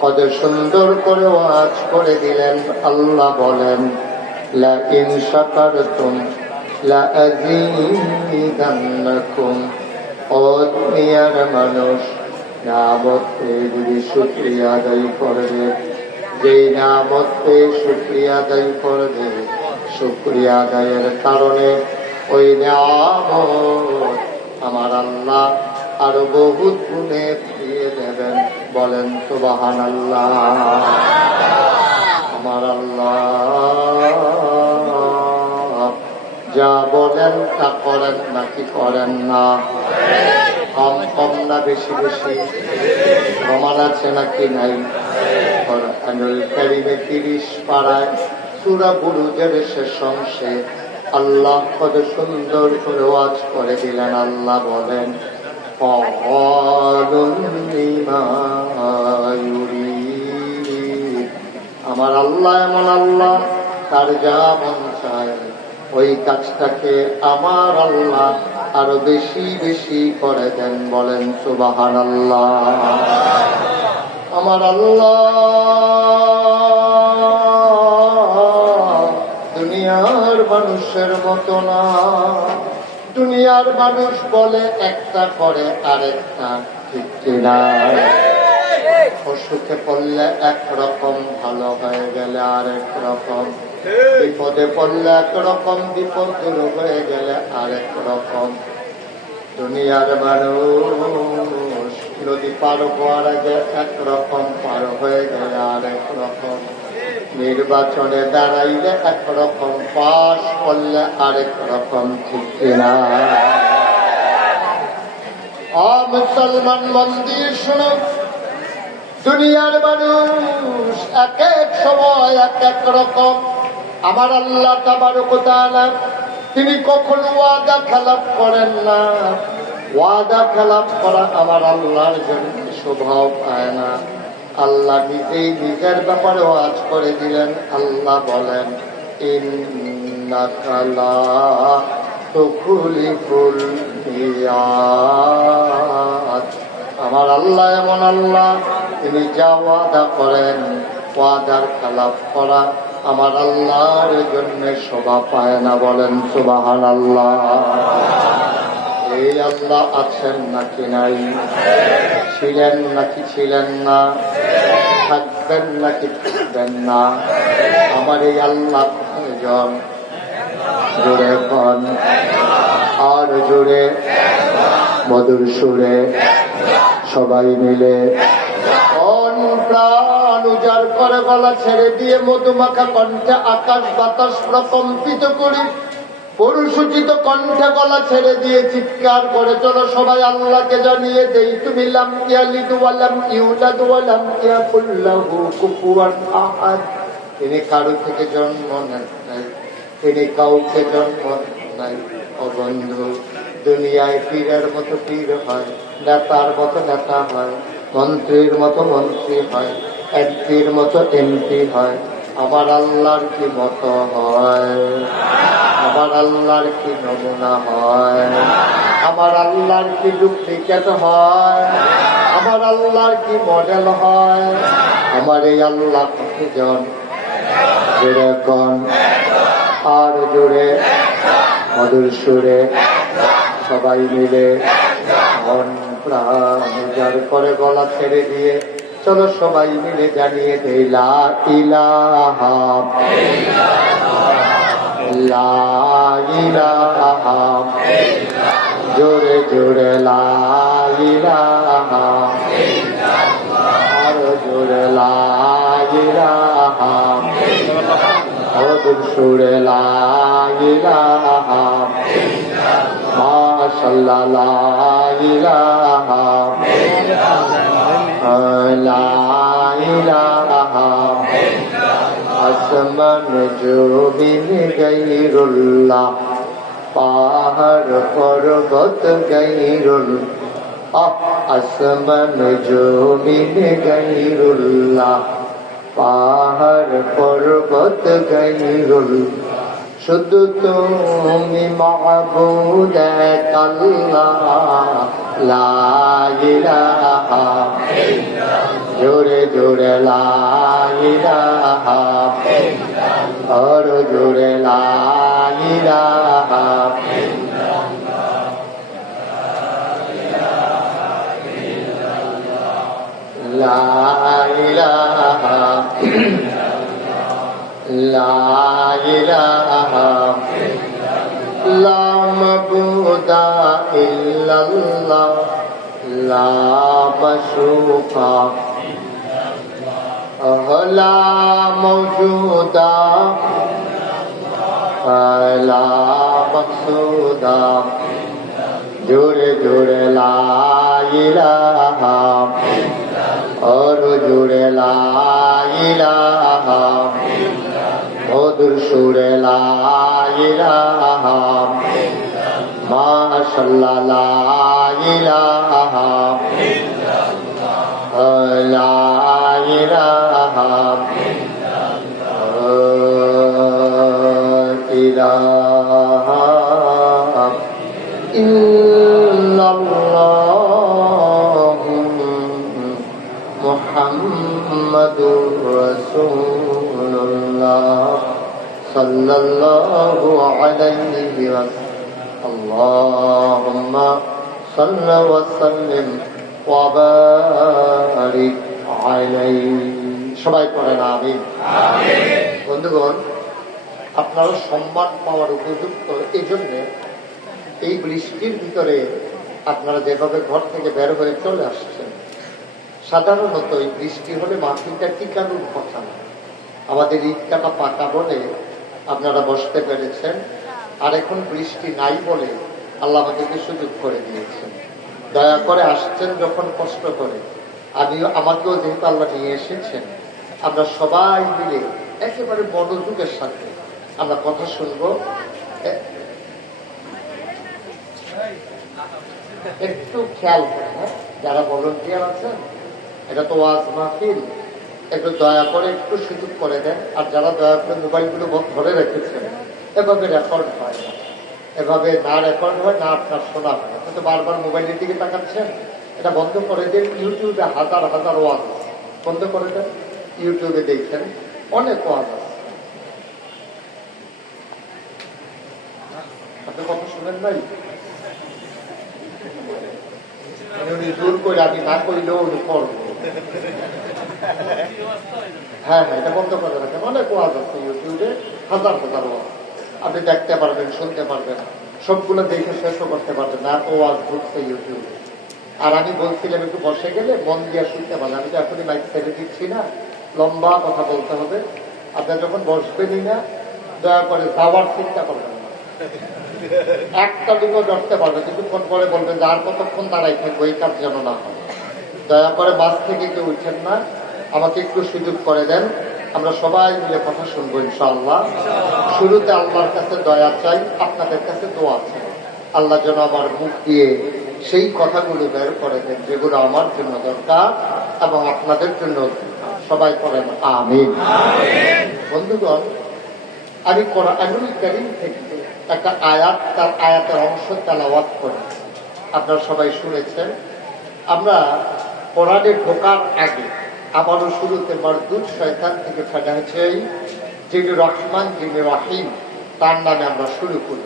কত সুন্দর করে ওয়াজ করে দিলেন। আল্লাহ বলেন মানুষ নামত যদি আদায় করবে যেই নামত পেয়ে শুক্রিয়া আদায় করবে শুক্রিয়া আদায়ের কারণে ওই আমার আল্লাহ আরও বহুত গুণে দিয়ে দেবেন। বলেন সুবাহান আল্লাহ আমার আল্লাহ, যা বলেন তা করেন নাকি করেন না? কম কম না বেশি বেশি। প্রমাণ আছে নাকি নাই? তিরিশ পাড়ায় সুরা বুরুজের শেষ অংশে আল্লাহ কত সুন্দর করে ওয়াজ করে দিলেন, আল্লাহ বলেন আমার আল্লাহ এমন আল্লাহ, তার যা মন চায়, ওই কাজটাকে আমার আল্লাহ আরও বেশি বেশি করে দেন, বলেন সুবাহান আল্লাহ আমার আল্লাহ মানুষের মতো না। দুনিয়ার মানুষ বলে একটা করে, আরেকটা ঠিক কিনা। অসুখে পড়লে একরকম, ভালো হয়ে গেলে আরেক রকম বিপদে পড়লে একরকম, বিপদ দূর হয়ে গেলে আরেক রকম দুনিয়ার মানুষ নদী পার হওয়ার আগে একরকম পার হয়ে গেলে আরেক রকম নির্বাচনে দাঁড়াইলে একরকম পাশ করলে আরেক রকম ঠিক কিনা। মুসলমান মন্দির শুনুক দুনিয়ার মানুষ এক এক সময় এক এক রকম। আমার আল্লাহ তাবারকতালা তিনি কখনো ওয়াদা খেলাপ করেন না। ওয়াদা খেলাপ করা আমার আল্লাহর জন্য স্বভাব পায় না? আল্লাহ নিজেই নিজের ব্যাপারে ওয়াজ করে দিলেন। আল্লাহ বলেন আমার আল্লাহ এমন আল্লাহ, তিনি যা ওয়াদা করেন, ওয়াদার খেলাপ করা আমার আল্লাহর জন্য শোভা পায় না বলেন সুবাহান আল্লাহ এই আল্লাহ আছেন নাকি নাই? ছিলেন নাকি ছিলেন না? থাকবেন নাকি থাকবেন না? আমার এই আল্লাহ জন জোরে কন। আর জোরে। মধুর সুরে। সবাই মিলে। প্রাণ উজাড় করে গলা ছেড়ে দিয়ে মধুমাখা কণ্ঠে আকাশ বাতাস প্রকম্পিত করি। পরিসূচিত কণ্ঠে গলা ছেড়ে দিয়ে চিৎকার করে, চলো সবাই আল্লাহকে জানিয়ে দেই, তুমি তিনি কারও থেকে জন্ম নেন তিনি কাউকে জন্ম নাই। ও বন্ধু, দুনিয়ায় পীরের মতো পীর হয়, নেতার মতো নেতা হয়, মন্ত্রীর মতো মন্ত্রী হয়, এমপির মতো এমপি হয়। আমার আল্লাহর কি মতো হয়? আমার আল্লাহর কি নমুনা হয়? আমার আল্লাহর কি ডুপ্লিকেট হয়? আমার আল্লাহর কি মডেল হয়? আমার এই আল্লাহ কতজন আর জোরে মধুর সুরে সবাই মিলে মন প্রাণ উজাড় করে গলা ছেড়ে দিয়ে চলো সবাই মিলে জানিয়ে দেই লা জোরে জোরে জোরে সুরে লা ইলাহা। মাশাল্লাহ লা আসমান জমিন গাইরুল্লাহ পাহাড় পর্বত গাইরুল আসমান জমিন গাইরুল্লাহ পাহাড় পর্বত গাইরুল শুধু তুমি মাহবুদ লাইলাহা জোরে জোরে লাইলাহা আর জোরে লাইলাহা লাইলাহা লাইলাহা লা মাবুদা ইল্লাল্লাহ লা মাশরুফা لا موجودا لا مقصودا جڑے جڑے لا الہ اور جڑے لا الہ মধুর সুরে লা ইলাহা মাশাল্লাহ লা ইলাহা محمد رسول الله صلى الله عليه وسلم اللهم صل وسلم وبارك عليه সবাই পড়েন আমিন। বন্ধুগণ, আপনারা সম্মান পাওয়ার উপযুক্ত। এই জন্যে এই বৃষ্টির ভিতরে আপনারা যেভাবে ঘর থেকে বের হয়ে চলে আসছেন, সাধারণত এই বৃষ্টি হলে মাটিটা টিকানোর কথা না। আমাদের ইটকাটা পাকা বলে আপনারা বসতে পেরেছেন, আর এখন বৃষ্টি নাই বলে আল্লাহ আমাদেরকে সুযোগ করে দিয়েছেন। দয়া করে আসছেন যখন কষ্ট করে। আমি আমাকেও যেহেতু আল্লাহ নিয়ে এসেছেন আমরা সবাই মিলে একেবারে মনোযোগের সাথে আমরা কথা শুনব। একটু খেয়াল করে হ্যাঁ? যারা ভলেন্টিয়ার আছেন, এটা তো ওয়াজ মাহফিল। একটু দয়া করে একটু সুযোগ করে দেন। আর যারা দয়া করে মোবাইলগুলো ধরে রেখেছেন, এভাবে রেকর্ড হয় না। এভাবে না রেকর্ড হয়, না আপনার শোনা হয়। আপনি তো বারবার মোবাইলের দিকে তাকাচ্ছেন। এটা বন্ধ করে দেন। ইউটিউবে হাজার হাজার ওয়াজ। বন্ধ করে দেন। ইউটিউবে দেখছেন অনেক ওয়াজ আছে। আপনি কথা শুনেন নাই মানে উনি জোর করে আমি না উনি হ্যাঁ হ্যাঁ এটা বন্ধ করে রাখেন। অনেক ওয়াজ আছে ইউটিউবে, হাজার হাজার ওয়াজ আপনি দেখতে পারবেন, শুনতে পারবেন, সবগুলো দেখে শেষও করতে পারবেন এত ওয়াজ ঢুকছে ইউটিউবে। আর আমি বলছিলাম, একটু বসে গেলে মন দিয়ে শুনতে পারবেন আমি তো এখনই মাইক ছেড়ে দিচ্ছি না। লম্বা কথা বলতে হবে। আপনার যখন বসবেনই না, দয়া করে যাওয়ার চিন্তা করবেন একটা দুটো ধরতে পারবে, কিছুক্ষণ পরে বলবেন যে আর কতক্ষণ দাঁড়াই থাকব, এই কাজ যেন না হয়। দয়া করে বাস থেকে কেউ উঠেন না। আমাকে একটু সুযোগ করে দেন। আমরা সবাই মিলে কথা শুনব ইনশাআল্লাহ। শুরুতে আল্লাহর কাছে দয়া চাই, আপনাদের কাছে দোয়া চাই। আল্লাহ যেন আমার মুখ দিয়ে সেই কথাগুলো বের করে দেন, যেগুলো আমার জন্য দরকার এবং আপনাদের জন্য। সবাই করেন আমিন। বন্ধুগণ আমি কোরআনুল করিম থেকে একটা আয়াত তার আয়াতের অংশ তেলাওয়াত করি। আপনারা সবাই শুনেছেন। আমরা কোরআনে ঢোকার আগে আবারও শুরুতে মরদুদ শয়তান থেকে ফেলা হয়েছে যিনি রহমান যিনি রহিম তার নামে আমরা শুরু করি।